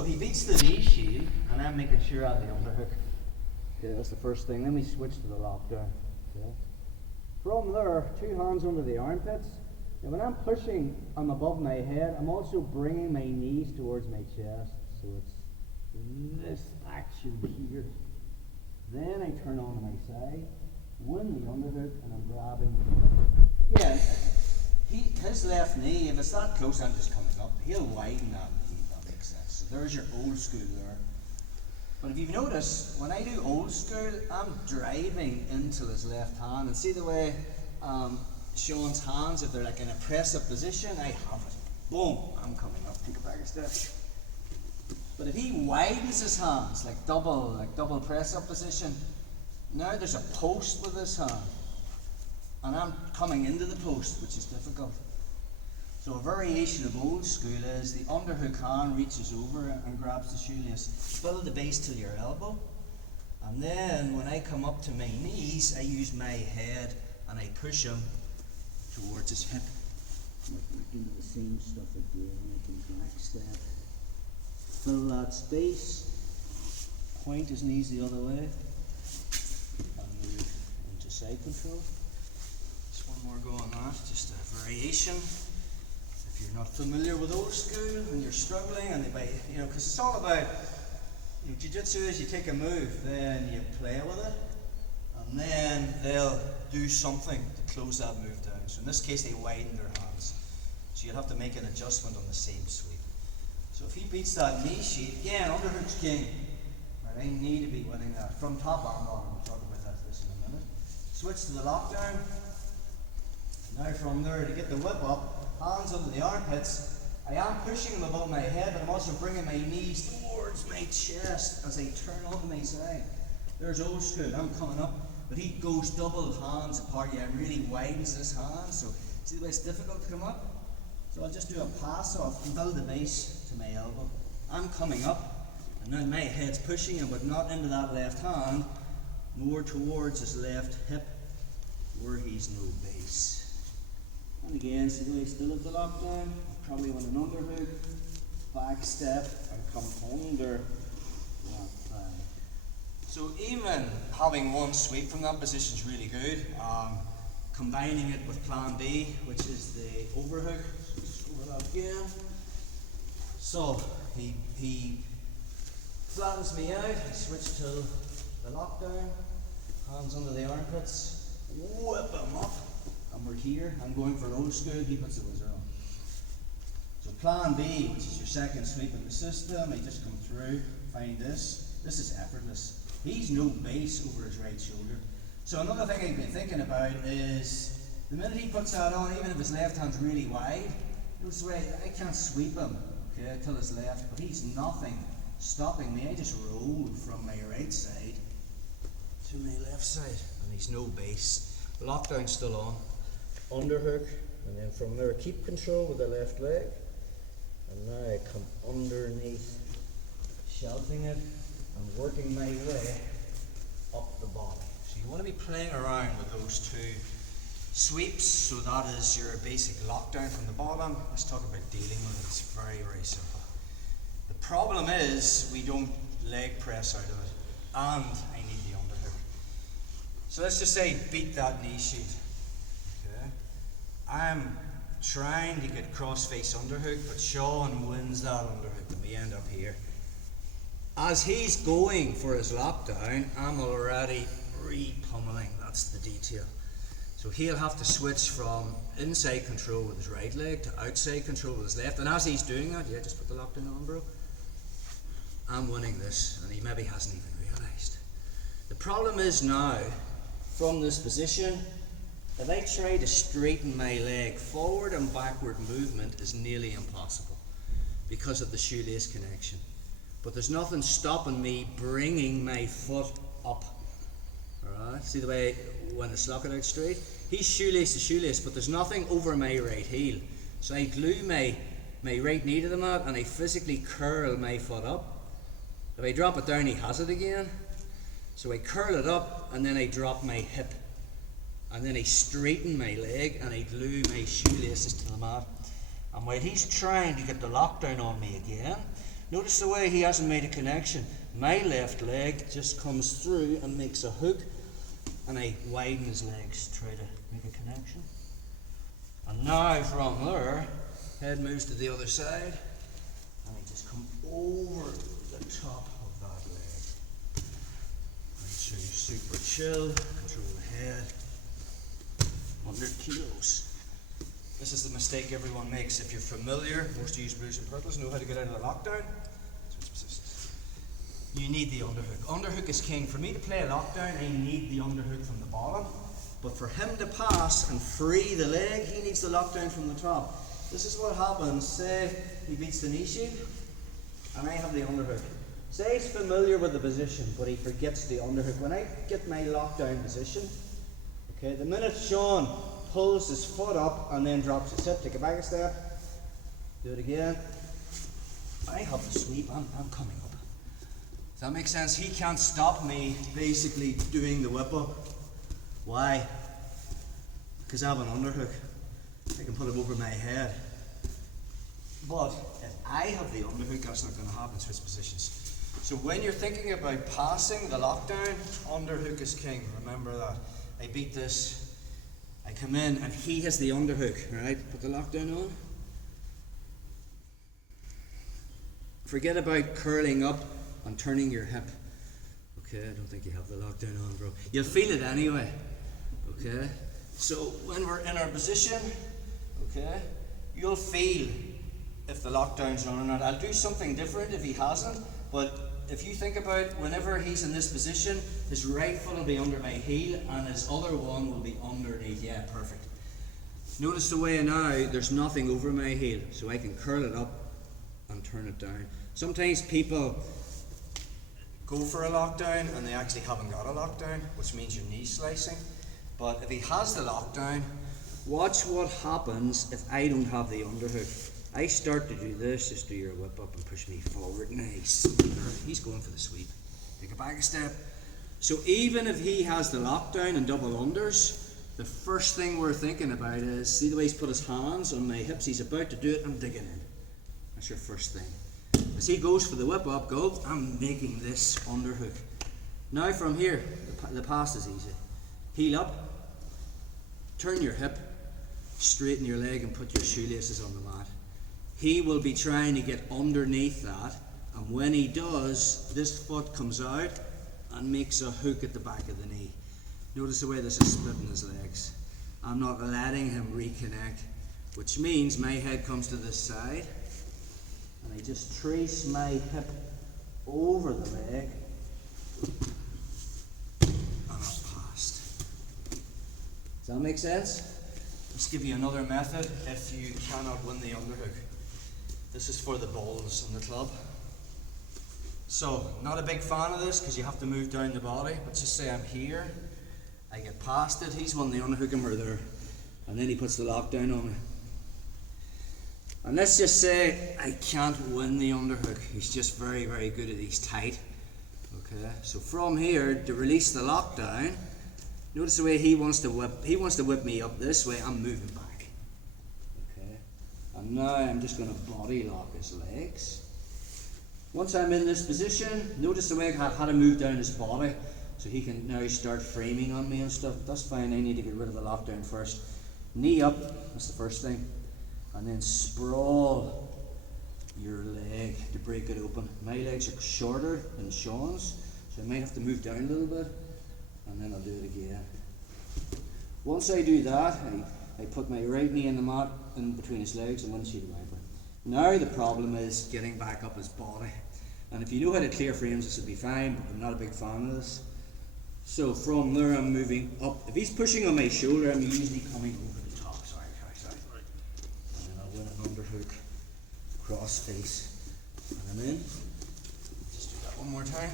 So he beats the knee shield, and I'm making sure I have the underhook. Okay, that's the first thing. Then we switch to the lockdown. Okay. From there, 2 hands under the armpits. Now when I'm pushing, I'm above my head. I'm also bringing my knees towards my chest. So it's this action here. Then I turn on to my side, win the underhook, and I'm grabbing. Again, his left knee, if it's that close, I'm just coming up. He'll widen that knee, if that makes sense. So there's your old school there. But if you've noticed, when I do old school, I'm driving into his left hand. And see the way Sean's hands, if they're like in a press-up position, I have it. Boom, I'm coming up. Take it back a step. But if he widens his hands, like double press-up position, now there's a post with his hand. And I'm coming into the post, which is difficult. So a variation of old school is the underhook hand reaches over and grabs the shoelace. Build the base till your elbow. And then when I come up to my knees, I use my head and I push him towards his hip. Back into the same stuff again. I can back step. Fill that space. Point his knees the other way. And move into side control. Just one more go on that, just a variation. If you're not familiar with old school and you're struggling, and because it's all about, jiu-jitsu is you take a move, then you play with it, and then they'll do something to close that move down. So in this case, they widen their hands. So you'll have to make an adjustment on the same sweep. So if he beats that knee sheet, again, underhook's king. Right, I need to be winning that. From top and bottom, we'll talk about that this in a minute. Switch to the lockdown. Now from there, to get the whip up, hands under the armpits. I am pushing him above my head, but I'm also bringing my knees towards my chest as I turn onto my side. There's old school, I'm coming up, but he goes double hands apart. Yeah, really widens his hands, so see the way it's difficult to come up? So I'll just do a pass off and build the base to my elbow. I'm coming up, and now my head's pushing him, but not into that left hand, more towards his left hip, where he's no base. And again, see the way still at the lockdown, I'll probably want an underhook, back step, and come under that thigh. So even having one sweep from that position is really good. Combining it with plan B, which is the overhook. So just over that again. So he flattens me out, I switch to the lockdown, hands under the armpits, whip him up. And we're here, I'm going for old school, he puts the whizzer on. So plan B, which is your second sweep in the system, I just come through, find this. This is effortless. He's no base over his right shoulder. So another thing I've been thinking about is, the minute he puts that on, even if his left hand's really wide, this way, I can't sweep him, okay, till his left, but he's nothing stopping me. I just roll from my right side to my left side, and he's no base. Lockdown's still on. Underhook, and then from there keep control with the left leg, and now I come underneath, shelving it and working my way up the bottom. So you want to be playing around with those two sweeps. So that is your basic lockdown from the bottom. Let's talk about dealing with it. It's very, very simple. The problem is we don't leg press out of it, and I need the underhook. So let's just say beat that knee sheet. I'm trying to get cross-face underhook, but Sean wins that underhook and we end up here. As he's going for his lockdown, I'm already re-pummeling. That's the detail. So he'll have to switch from inside control with his right leg to outside control with his left. And as he's doing that, just put the lockdown on, bro. I'm winning this, and he maybe hasn't even realised. The problem is now, from this position, if I try to straighten my leg, forward and backward movement is nearly impossible because of the shoelace connection. But there's nothing stopping me bringing my foot up. Alright, see the way when it's locking out straight? He's shoelace to shoelace, but there's nothing over my right heel. So I glue my right knee to the mat and I physically curl my foot up. If I drop it down, he has it again. So I curl it up and then I drop my hip. And then I straighten my leg and I glue my shoelaces to the mat. And while he's trying to get the lockdown on me again, Notice the way he hasn't made a connection. My left leg just comes through and makes a hook, and I widen his legs to try to make a connection. And now from there, head moves to the other side, and I just come over the top of that leg. Right, so super chill, control the head, 100 kilos. This is the mistake everyone makes. If you're familiar, most of you blues and purples know how to get out of the lockdown. Switch positions. You need the underhook. Underhook is king. For me to play a lockdown, I need the underhook from the bottom. But for him to pass and free the leg, he needs the lockdown from the top. This is what happens. Say he beats the knee shield, and I have the underhook. Say he's familiar with the position, but he forgets the underhook. When I get my lockdown position, okay, the minute Sean pulls his foot up and then drops his hip, take it back a step, do it again, I have the sweep, I'm coming up. Does that make sense? He can't stop me basically doing the whip up. Why? Because I have an underhook. I can put it over my head. But if I have the underhook, that's not going to happen. Switch positions. So when you're thinking about passing the lockdown, underhook is king. Remember that. I beat this. I come in and he has the underhook, right? Put the lockdown on. Forget about curling up and turning your hip. Okay, I don't think you have the lockdown on, bro. You'll feel it anyway. Okay? So when we're in our position, okay, you'll feel if the lockdown's on or not. I'll do something different if he hasn't, but if you think about whenever he's in this position, his right foot will be under my heel and his other one will be underneath. Yeah, perfect. Notice the way now there's nothing over my heel, so I can curl it up and turn it down. Sometimes people go for a lockdown and they actually haven't got a lockdown, which means you're knee slicing. But if he has the lockdown, watch what happens if I don't have the underhook. I start to do this, just do your whip up and push me forward. Nice. He's going for the sweep. Take it back a step. So even if he has the lockdown and double unders, the first thing we're thinking about is, see the way he's put his hands on my hips, he's about to do it, I'm digging in. That's your first thing. As he goes for the whip up, go, I'm making this underhook. Now from here, the pass is easy. Heel up, turn your hip, straighten your leg and put your shoelaces on the mat. He will be trying to get underneath that, and when he does, this foot comes out and makes a hook at the back of the knee. Notice the way this is splitting his legs. I'm not letting him reconnect, which means my head comes to this side, and I just trace my hip over the leg, and I've passed. Does that make sense? Let's give you another method if you cannot win the underhook. This is for the balls in the club. So, not a big fan of this because you have to move down the body, but just say I'm here, I get past it, he's won the underhook and we're there. And then he puts the lockdown on me. And let's just say I can't win the underhook. He's just very, very good at it. He's tight. Okay, so from here to release the lockdown, notice the way he wants to whip me up this way, I'm moving back. And now I'm just going to body lock his legs. Once I'm in this position, notice the way I've had to move down his body so he can now start framing on me and stuff. That's fine, I need to get rid of the lockdown first. Knee up, that's the first thing. And then sprawl your leg to break it open. My legs are shorter than Sean's, so I might have to move down a little bit. And then I'll do it again. Once I do that, I put my right knee in the mat in between his legs and windshield wiper. Now the problem is getting back up his body. And if you know how to clear frames, this would be fine, but I'm not a big fan of this. So from there I'm moving up. If he's pushing on my shoulder, I'm usually coming over the top. Sorry. And then I'll win an underhook, cross face, and I'm in. Just do that one more time.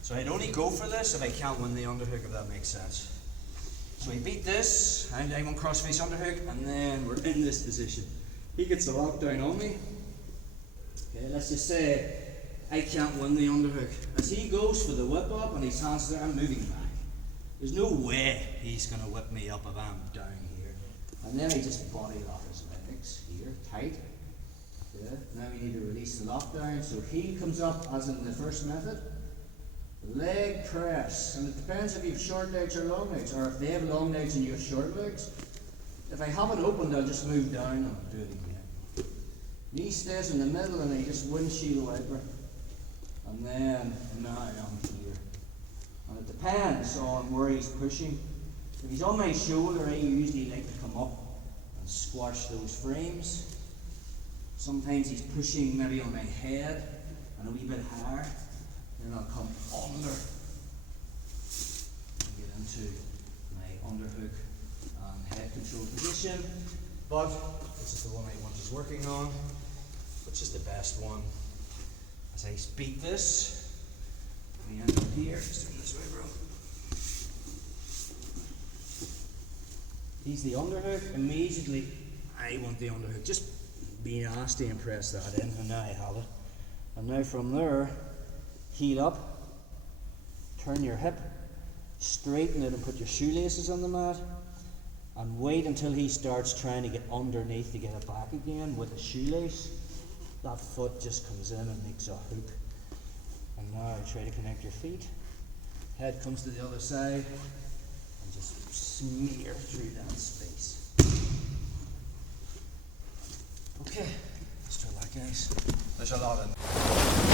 So I'd only go for this if I can't win the underhook, if that makes sense. So we beat this, I'm on crossface underhook, and then we're in this position. He gets the lockdown on me. Okay, let's just say I can't win the underhook. As he goes for the whip up and his hands there, I'm moving back. There's no way he's going to whip me up if I'm down here. And then I just body lock his legs here, tight. Yeah. now we need to release the lockdown. So heel comes up as in the first method. Leg press, and it depends if you have short legs or long legs, or if they have long legs and you have short legs. If I have it opened, I'll just move down and do it again. Knee stays in the middle and I just windshield wiper. And then now I'm here. And it depends on where he's pushing. If he's on my shoulder, I usually like to come up and squash those frames. Sometimes he's pushing maybe on my head and a wee bit higher. Then I'll come under and get into my underhook and head control position. But this is the one I want is working on, which is the best one. As I beat this, we end up here, just turn this way, bro. He's the underhook. Immediately, I want the underhook. Just be nasty and press that in, and now I have it. And now from there, heel up, turn your hip, straighten it and put your shoelaces on the mat, and wait until he starts trying to get underneath to get it back again with a shoelace. That foot just comes in and makes a hook. And now try to connect your feet. Head comes to the other side and just smear through that space. Okay, let's try that, guys. There's a lot in there.